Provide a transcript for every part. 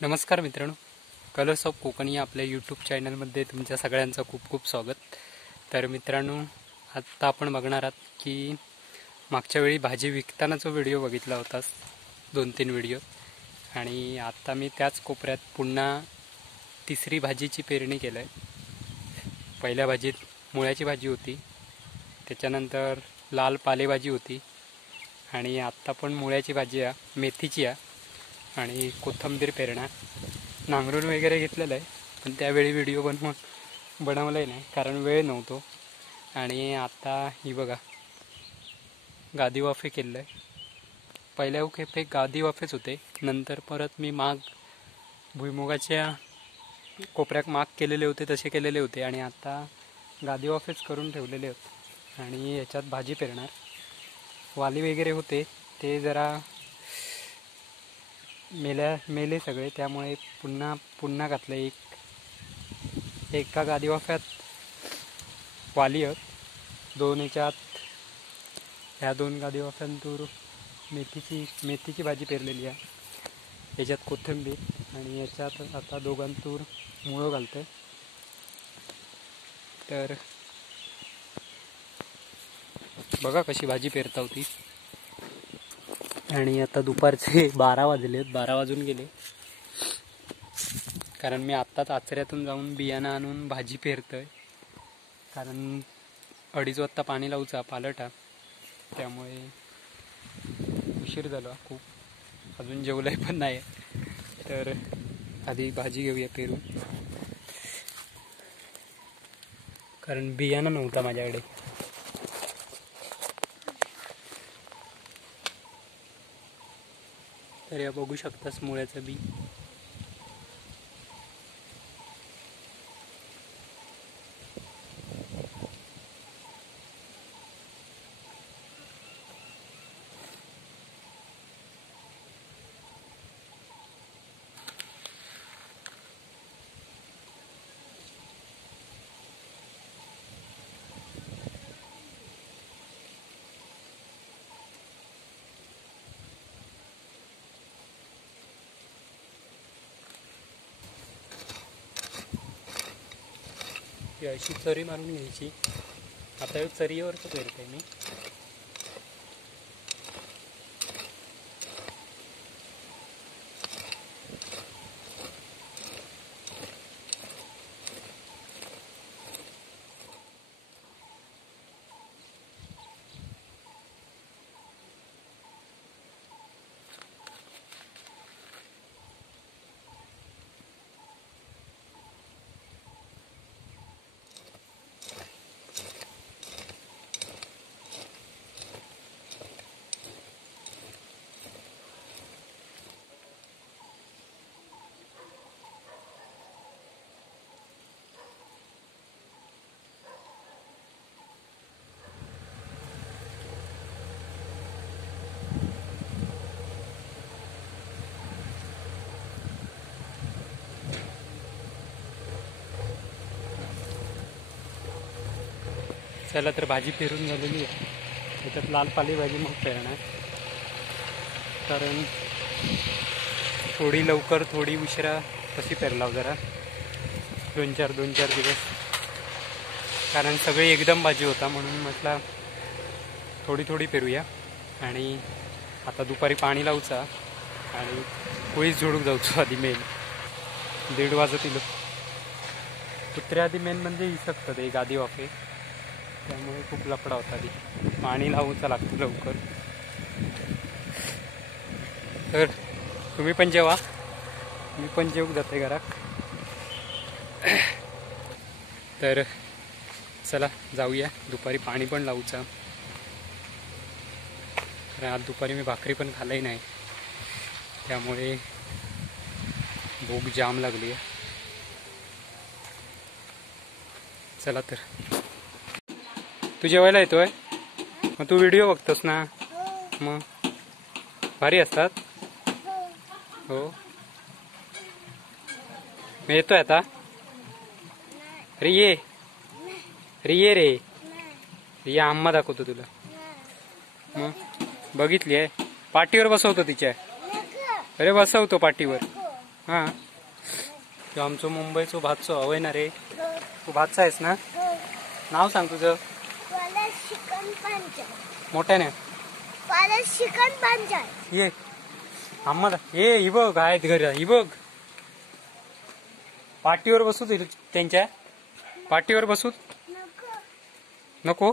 नमस्कार मित्रांनो, colours of Konkan या आपल्या यूट्यूब चॅनलमध्ये तुमच्या सगळ्यांचं खूप खूप स्वागत। तर मित्रांनो, आत्ता आपण बघणार आहात की मागच्या वेळी भाजी विकतानाचा व्हिडिओ बघितला होता, 2-3 व्हिडिओ, आणि आता मी त्याच कोपऱ्यात पुन्हा तिसरी भाजीची पेरणी केलं आहे। पहिल्या भाजीत मुळ्याची भाजी होती, त्याच्यानंतर लाल पालेभाजी होती, आणि आत्ता पण मुळ्याची भाजी आहे, मेथीची आहे आणि कोथिंबीर पेरणार। नांगरून वगैरे घेतलेलं आहे, पण त्यावेळी व्हिडिओ बनवला नाही कारण वेळ नव्हतो। आणि आता ही बघा, गादी वाफे केलं आहे। पहिल्या खेपे गादी वाफेच होते, नंतर परत मी भुईमुगाच्या कोपऱ्यात माग केलेले होते तसे केलेले होते, आणि आता गादी वाफेच करून ठेवलेले होते आणि याच्यात भाजी पेरणार। वाली वगैरे होते ते जरा मेले सगळे, त्यामुळे पुन्हा घातलं। एका गादी वाफ्यात वाली आहेत, ह्या 2 गादी वाफ्यांतूर मेथीची भाजी पेरलेली आहे, याच्यात कोथिंबीर, आणि याच्यात आता दोघांतूर मुळं घालतंय। तर बघा कशी भाजी पेरता होती। आणि आता दुपारचे 12 वाजलेत, 12 वाजून गेले, कारण मी आत्ताच आचऱ्यातून जाऊन बियाणं आणून भाजी पेरतोय, कारण 2:30 वाजता पाणी लावूचा पालटा, त्यामुळे उशीर झाला खूप, अजून जेवलंय पण नाही। तर आधी भाजी घेऊया पेरून, कारण बियाणं नव्हता माझ्याकडे। तर या बघू शकतास मुळ्याचं बी। अशी चरी मारून घ्यायची। आता चरीवरच पेरतोय मी। चला तर भाजी पेरून झालेली आहे, त्याच्यात लाल पालेभाजी मग पेरणार, कारण थोडी लवकर थोडी उशिरा कशी पेरलाव जरा 2-4 दिवस, कारण सगळी एकदम भाजी होता, म्हणून म्हटलं थोडी पेरूया। आणि आता दुपारी पाणी लावचा आणि कोळीच जोडूक जाऊचो आधी मेन 1:30 वाजतील। कुत्र्या आधी मेन म्हणजे इसकतात एक गादी वाफे, त्यामुळे खूप लफडा होता आधी, पाणी लावूचा लागतं लवकर। तर तुम्ही पण जेवा, मी पण जेवूक जाते घरात। तर चला जाऊया, दुपारी पाणी पण लावूचा, कारण आज दुपारी मी भाकरी पण खाल्ली नाही, त्यामुळे भूक जाम लागली आहे। चला तर, तू जेवायला येतोय? मग तू व्हिडिओ बघतोस ना, मग भारी असतात। हो, मी येतोय आता। अरे ये रे, ये आम्हा दाखवतो तुला। मग बघितली आहे, पाठीवर बसवतो तिच्या। अरे बसवतो पाठीवर। हां तो आमचो मुंबईचो भातचो हवय ना रे. तू भातचा आहेस ना. नाव सांग तुझं. मोठ्याने ये आम्हाला ये ही बघ आहेत घरी ही बघ. पाठीवर बसू त्यांच्या पाठीवर बसू नको.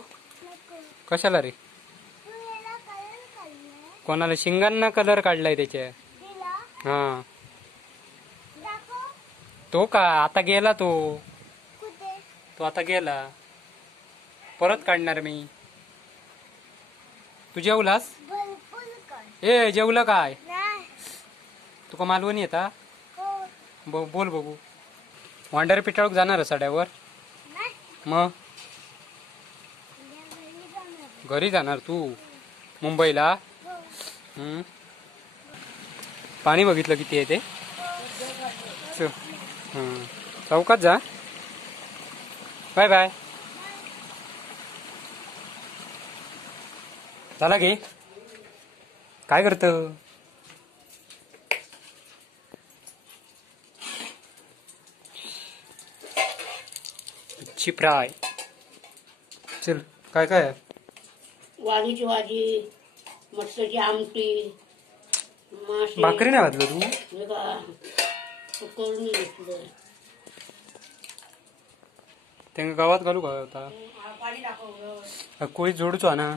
कशाला रे. कोणाला शिंगांना कलर काढलाय त्याच्या. हा तो का आता गेला तो. तो आता गेला परत काढणार मी. तू जेवलास. ए जेवलं काय. तुका मालवणी येता. बोल बघू. वांडारे पिटाळूक जाणार सड्यावर. मग घरी जाणार तू मुंबईला. पाणी बघितलं किती आहे ते. चौकात जा. Bye bye. झाला गे. काय करत. फ्राय. चल काय काय. वालीची भाजी, मटकीची आमटी, मासे. भाकरी नाही घातलं तू. करून घेतलं. त्यांना गावात घालू का होता. पाणी टाकवलं. कोळी जोडचो ना.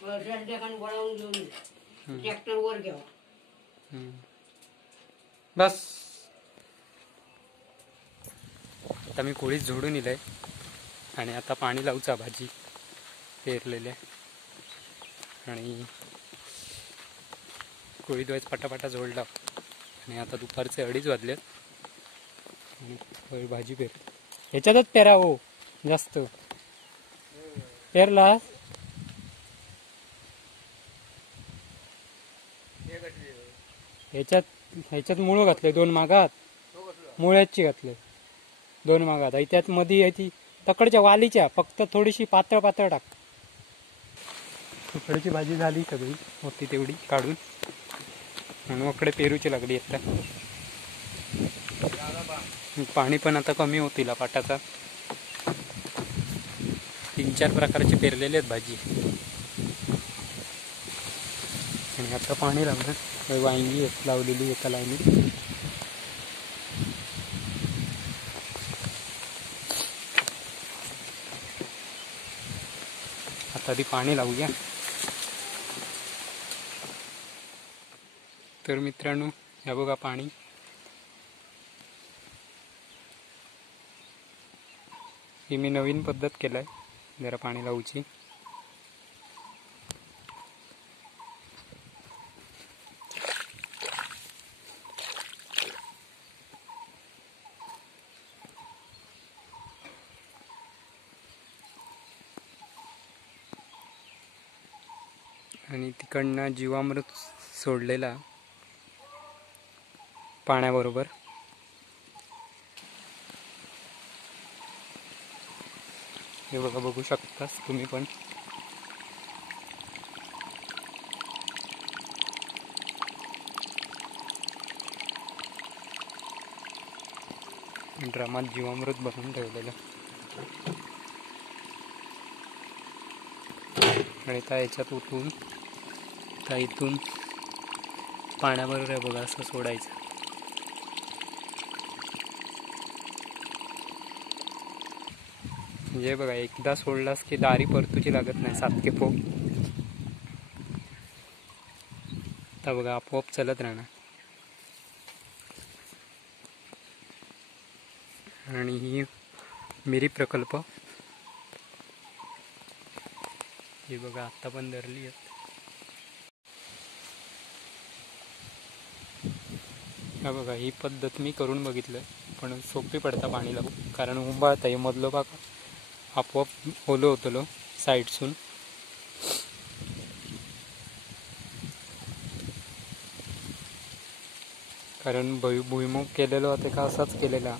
बनवून घेऊन ट्रॅक्टर वर घ्यावा. बस आता मी कोळीच जोडून इलंय आणि आता पाणी लावचा. भाजी पेरलेले आणि कोळी द्वायच पाटापाटा जोडला. आणि आता दुपारचे 2:30 वाजलेत आणि भाजी पेर. ह्याच्यातच पेरा हो जास्त पेरला. ह्याच्यात मुळ घातले 2 मागात. मुळ्याची घातले 2 मागात. त्यात मध्ये आहे ती तकडच्या वालीच्या फक्त थोडीशी पातळ पातळ टाक. तुकडीची भाजी झाली सगळी होती तेवढी काढून. आणि मकडे पेरूची लागली आता. पाणी पण आता कमी होतील पाटाचा. 3-4 प्रकारचे पेरलेले आहेत भाजी. आणि आता पाणी लावणार. वांगी लावलेली एका लाईनीत. आता आधी पाणी लावूया. तर मित्रांनो हे बघा पाणी. ही मी नवीन पद्धत केलाय जरा पाणी लावूची. आणि तिकडनं जीवामृत सोडलेला पाण्याबरोबर. हे बघा बघू शकतास तुम्ही पण. ड्रामात जीवामृत बनवून ठेवलेलं. आणि त्या याच्यात उठून त्या इथून पाण्याबरोबर आहे बघा असं सोडायचं. म्हणजे बघा एकदा सोडलास की दारी परतूची लागत नाही. 7 खेपो आता बघा आपोआप चलत राहणार. आणि ही मिरी प्रकल्प ही बघा आता पण धरली आहेत. हा बघा ही पद्धत मी करून बघितलं पण सोपी पडता पाणी लावू. कारण उंबाळत आहे मधलं भाग आपोआप ओलं होतलो साईडसून. कारण भुईमुग केलेलं होतं का असाच केलेला.